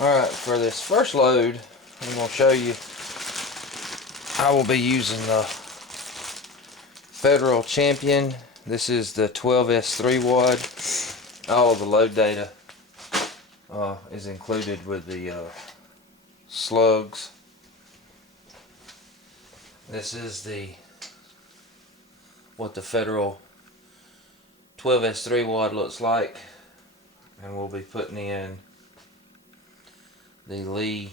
Alright, for this first load, I'm going to show you I will be using the Federal Champion. This is the 12S3 wad. All of the load data is included with the Slugs. This is what the Federal 12S3 wad looks like, and we'll be putting in the Lee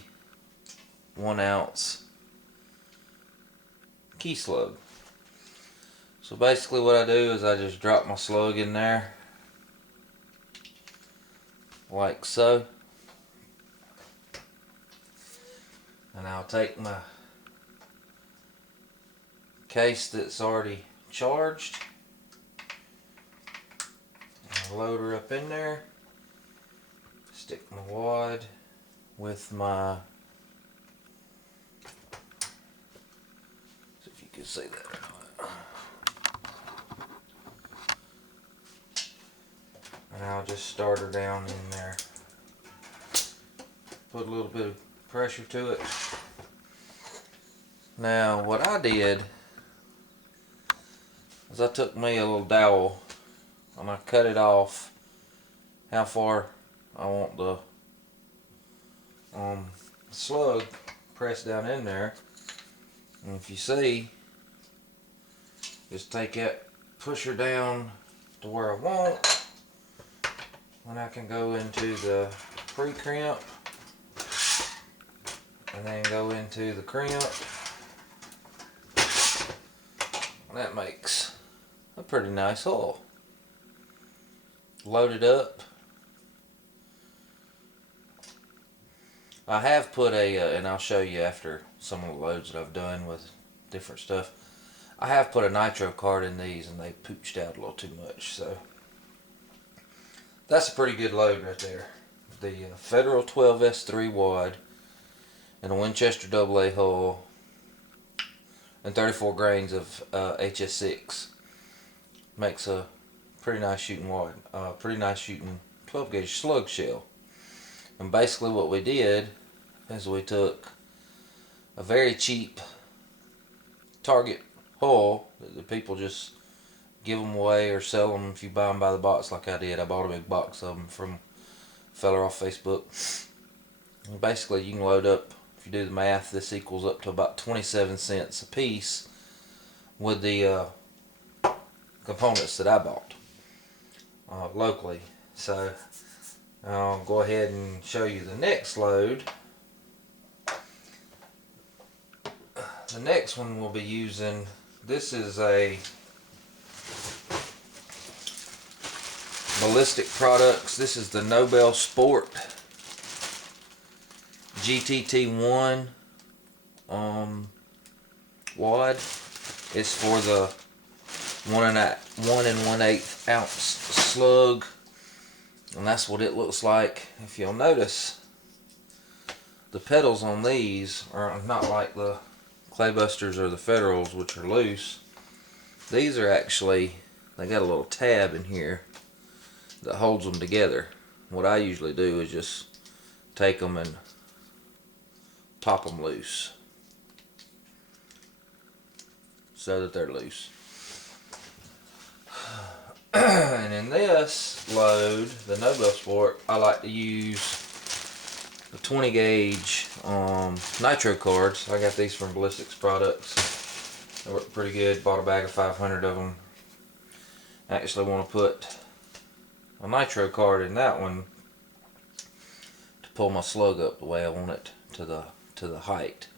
1 ounce key slug. So basically what I do is I just drop my slug in there like so, and I'll take my case that's already charged and load her up in there, stick my wad with my, see if you can see that or not, and I'll just start her down in there, put a little bit of pressure to it. Now what I did is I took me a little dowel and I cut it off how far I want the slug pressed down in there, and if you see, just take it, push her down to where I want, and I can go into the pre-crimp and then go into the crimp, and that makes a pretty nice hole. Load it up. I have put and I'll show you after some of the loads that I've done with different stuff, I have put a nitro card in these and they pooched out a little too much, so that's a pretty good load right there. The Federal 12S3 wad and a Winchester AA hull and 34 grains of HS6 makes a pretty nice shooting wad, pretty nice shooting 12 gauge slug shell. And basically what we did is we took a very cheap Target hull that the people just give them away or sell them if you buy them by the box like I did. I bought a big box of them from a fella off Facebook. And basically you can load up, if you do the math, this equals up to about 27 cents a piece with the components that I bought locally. So I'll go ahead and show you the next load. The next one we'll be using, this is a Ballistic Products. This is the Nobel Sport GTT1 wad. It's for the 1 1/8 ounce slug, and that's what it looks like. If you'll notice, the pedals on these are not like the Claybusters or the Federals, which are loose. These are actually, they got a little tab in here that holds them together. What I usually do is just take them and pop them loose so that they're loose. And in this load, the Nobel Sport, I like to use the 20 gauge nitro cards. I got these from Ballistics Products. They work pretty good. Bought a bag of 500 of them. I actually want to put a nitro card in that one to pull my slug up the way I want it to the height.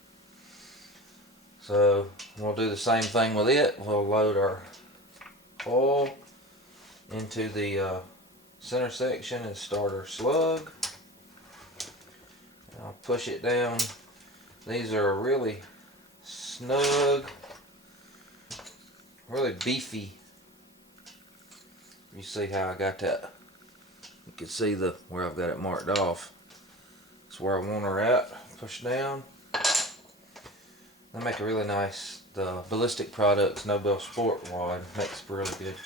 So we'll do the same thing with it. We'll load our hull into the center section and start our slug. I'll push it down. These are really snug, really beefy. You see how I got that? You can see where I've got it marked off. It's where I want her at. Push down. They make a really nice, the Ballistic Products Nobel Sport wad makes a really good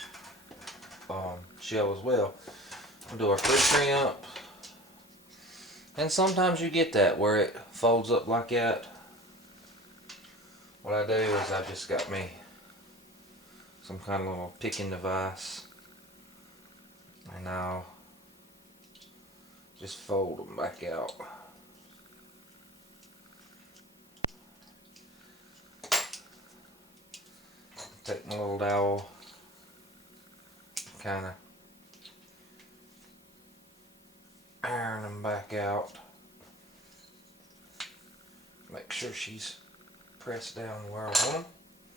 shell as well. We'll do our pre-crimp. And sometimes you get that where it folds up like that. What I do is I've just got me some kind of little picking device, and I'll just fold them back out. Take my little dowel, kind of iron them back out. Make sure she's pressed down where I want them.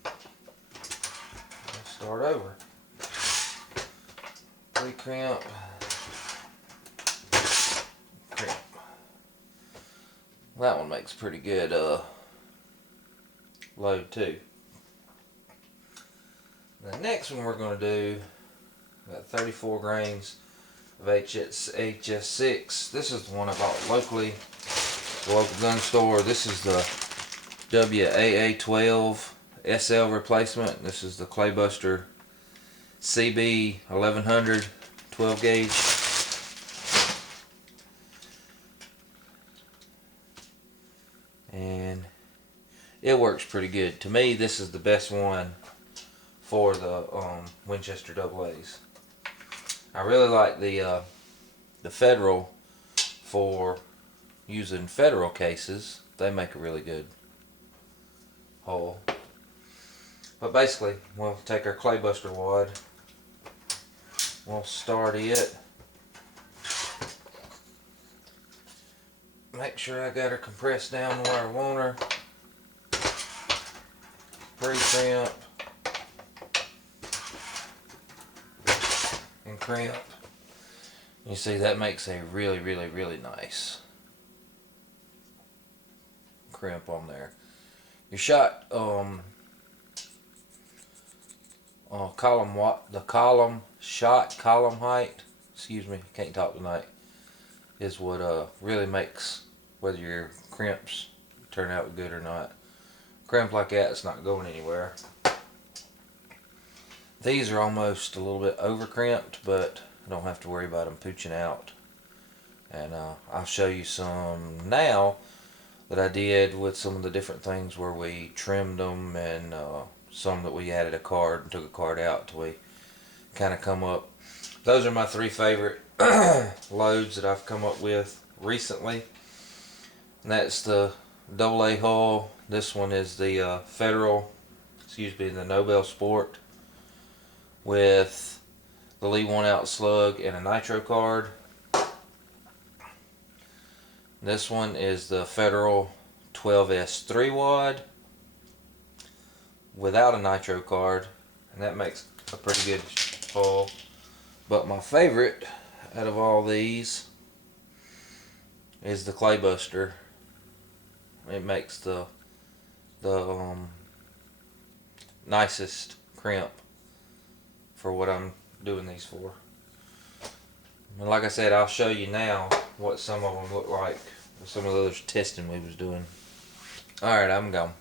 Let's start over. Pre-crimp. Crimp. That one makes pretty good load too. The next one we're going to do, about 34 grains of HS6. This is the one I bought locally, the local gun store. This is the WAA12 SL replacement. This is the Claybuster CB 1100 12 gauge. And it works pretty good. To me, this is the best one for the Winchester AA's. I really like the Federal for using Federal cases. They make a really good hole. But basically, we'll take our Claybuster wad. We'll start it. Make sure I got her compressed down where I want her. Pre-crimp. And crimp. You see, that makes a really, really, really nice crimp on there. Your shot, column height, excuse me, can't talk tonight, is what really makes whether your crimps turn out good or not. Crimp like that, it's not going anywhere. These are almost a little bit over crimped, but I don't have to worry about them pooching out. And I'll show you some now that I did with some of the different things where we trimmed them, and some that we added a card and took a card out till we kind of come up. Those are my three favorite loads that I've come up with recently. And that's the AA hull. This one is the the Nobel Sport with the Lee Loadall slug and a nitro card. This one is the Federal 12S3 wad without a nitro card, and that makes a pretty good hull. But my favorite out of all these is the Claybuster. It makes the nicest crimp for what I'm doing these for. And like I said, I'll show you now what some of them look like, some of the other testing we was doing. Alright, I'm gone.